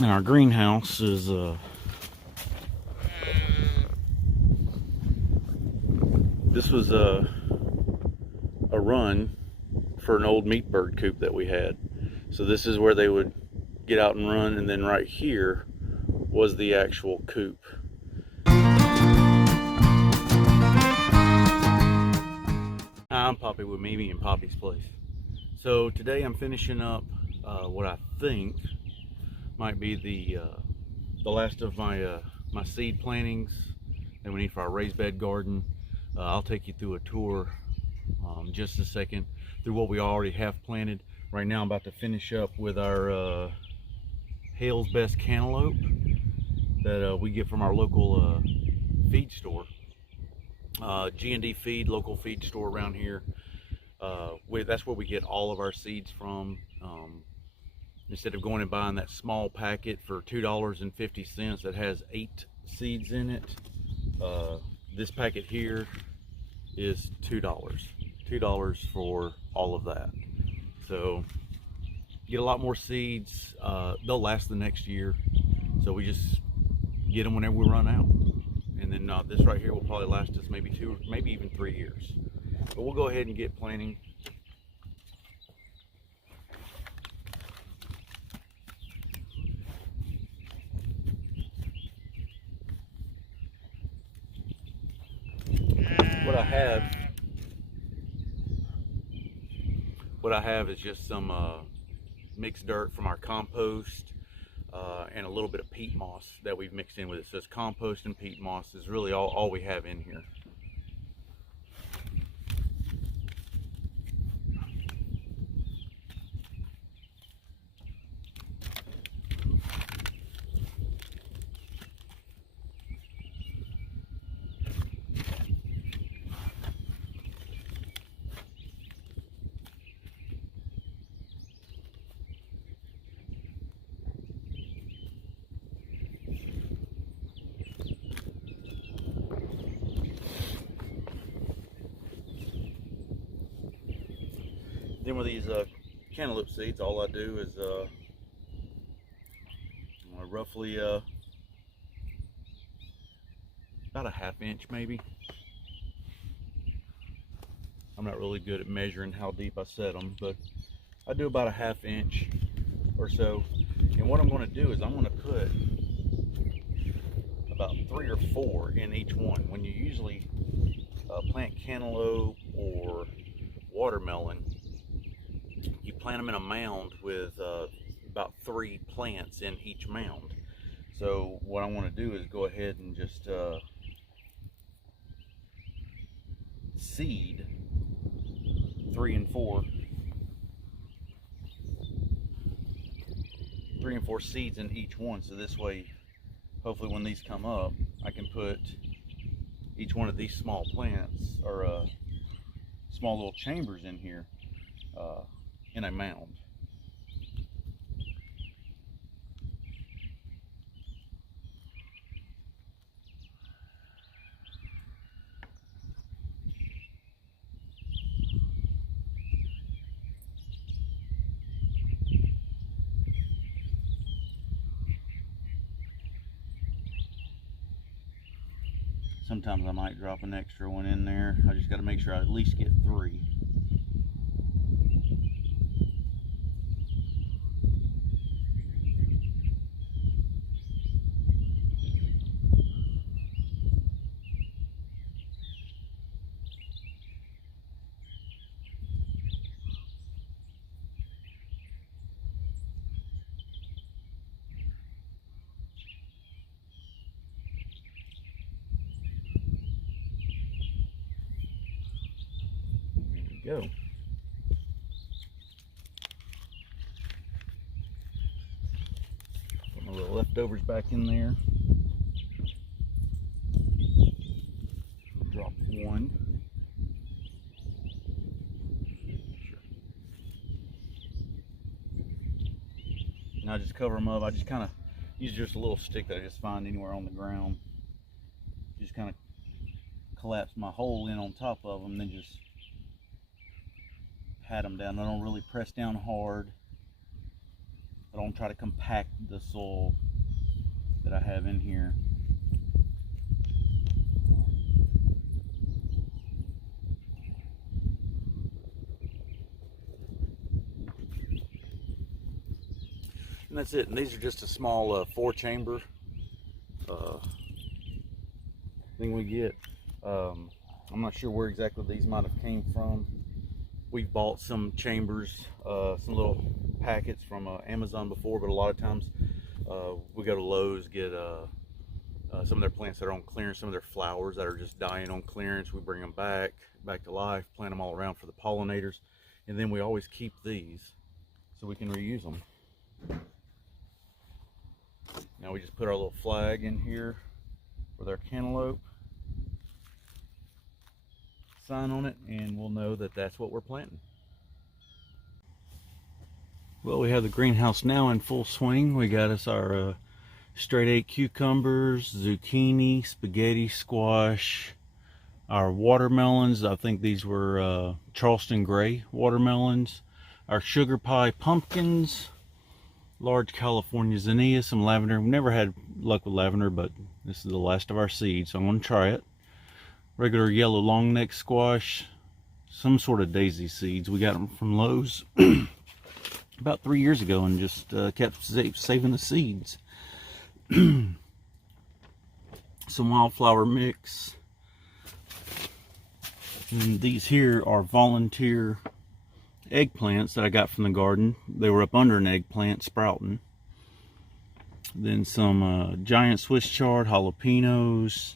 And our greenhouse is this was a run for an old meat bird coop that we had. So this is where they would get out and run, and then right here was the actual coop. I'm Poppy with Mimi and Poppy's Place. So today I'm finishing up what I think might be the last of my my seed plantings that we need for our raised bed garden. I'll take you through a tour just a second through what we already have planted. Right now I'm about to finish up with our Hale's Best cantaloupe that we get from our local feed store. G&D Feed, local feed store around here. That's where we get all of our seeds from. Instead of going and buying that small packet for $2.50 that has 8 seeds in it, this packet here is $2 for all of that. So get a lot more seeds. They'll last the next year, so we just get them whenever we run out. And then this right here will probably last us maybe 2, maybe even 3 years. But we'll go ahead and get planting. What I have is just some mixed dirt from our compost and a little bit of peat moss that we've mixed in with it. So it's compost and peat moss is really all we have in here. Then with these cantaloupe seeds, all I do is roughly about a ½ inch maybe. I'm not really good at measuring how deep I set them, but I do about a ½ inch or so. And what I'm going to do is I'm going to put about 3 or 4 in each one. When you usually plant cantaloupe or watermelon, you plant them in a mound with about 3 plants in each mound. So what I want to do is go ahead and just seed 3 and 4 seeds in each one. So this way, hopefully when these come up, I can put each one of these small plants or small little chambers in here in a mound. Sometimes I might drop an extra one in there. I just got to make sure I at least get 3. Go. Put my little leftovers back in there. Drop 1. And I just cover them up. I just kind of use just a little stick that I just find anywhere on the ground. Just kind of collapse my hole in on top of them, then just pat them down. I don't really press down hard. I don't try to compact the soil that I have in here. And that's it. And these are just a small 4-chamber thing we get. I'm not sure where exactly these might have came from. We've bought some chambers, some little packets from Amazon before, but a lot of times we go to Lowe's, get some of their plants that are on clearance, some of their flowers that are just dying on clearance. We bring them back to life, plant them all around for the pollinators, and then we always keep these so we can reuse them. Now we just put our little flag in here with our cantaloupe sign on it, and we'll know that that's what we're planting. Well, we have the greenhouse now in full swing. We got us our straight 8 cucumbers, zucchini, spaghetti squash, our watermelons. I think these were Charleston gray watermelons, our sugar pie pumpkins, large California zinnia, some lavender. We've never had luck with lavender, but this is the last of our seeds, so I'm going to try it. Regular yellow long neck squash, some sort of daisy seeds. We got them from Lowe's about 3 years ago and just kept saving the seeds. Some wildflower mix. And these here are volunteer eggplants that I got from the garden. They were up under an eggplant sprouting. Then some giant Swiss chard, jalapenos,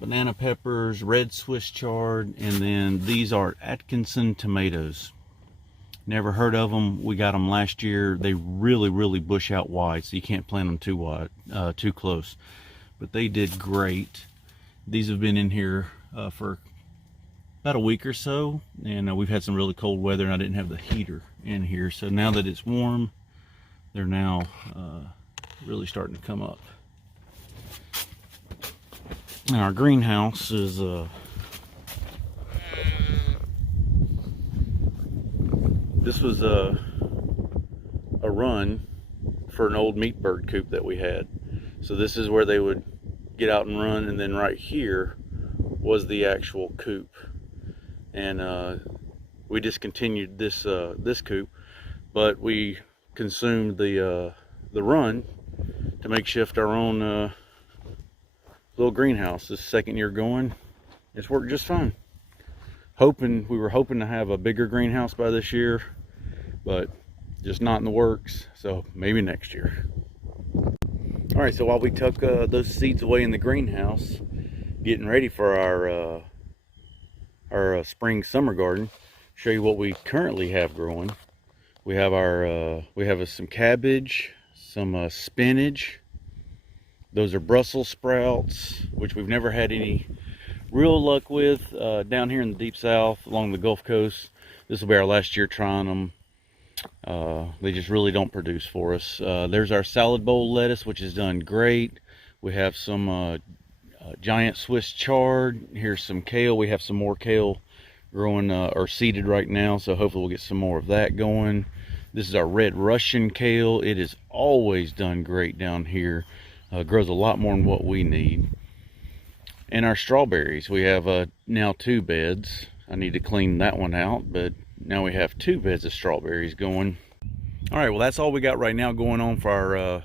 banana peppers, red Swiss chard, and then these are Atkinson tomatoes. Never heard of them. We got them last year. They really bush out wide, so you can't plant them too wide, too close. But they did great. These have been in here for about a week or so, and we've had some really cold weather, and I didn't have the heater in here. So now that it's warm, they're now really starting to come up. Now our greenhouse is this was a run for an old meat bird coop that we had. So this is where they would get out and run, and then right here was the actual coop. And we discontinued this this coop, but we consumed the run to makeshift our own little greenhouse. This second year going, it's worked just fine. We were hoping to have a bigger greenhouse by this year, but just not in the works, so maybe next year. All right, so while we took those seeds away in the greenhouse, getting ready for our spring summer garden, show you what we currently have growing. We have our some cabbage, some spinach. Those are Brussels sprouts, which we've never had any real luck with down here in the deep south along the Gulf Coast. This will be our last year trying them. They just really don't produce for us. There's our salad bowl lettuce, which has done great. We have some giant Swiss chard. Here's some kale. We have some more kale growing or seeded right now, so hopefully we'll get some more of that going. This is our red Russian kale. It has always done great down here. Grows a lot more than what we need. And our strawberries, we have now 2 beds. I need to clean that one out, but now we have 2 beds of strawberries going. All right, well, that's all we got right now going on for our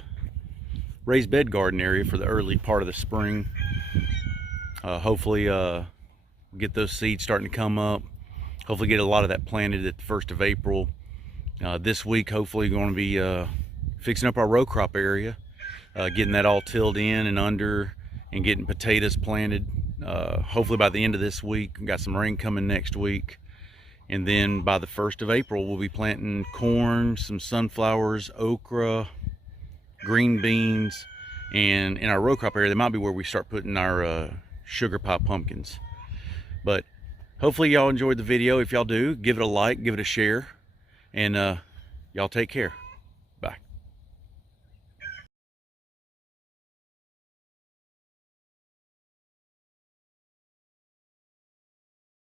raised bed garden area for the early part of the spring. Hopefully get those seeds starting to come up. Hopefully get a lot of that planted at the 1st of April. This week, hopefully going to be fixing up our row crop area, getting that all tilled in and under, and getting potatoes planted. Hopefully by the end of this week. We've got some rain coming next week. And then by the 1st of April, we'll be planting corn, some sunflowers, okra, green beans, and in our row crop area, that might be where we start putting our sugar pie pumpkins. But hopefully y'all enjoyed the video. If y'all do, give it a like, give it a share, and y'all take care.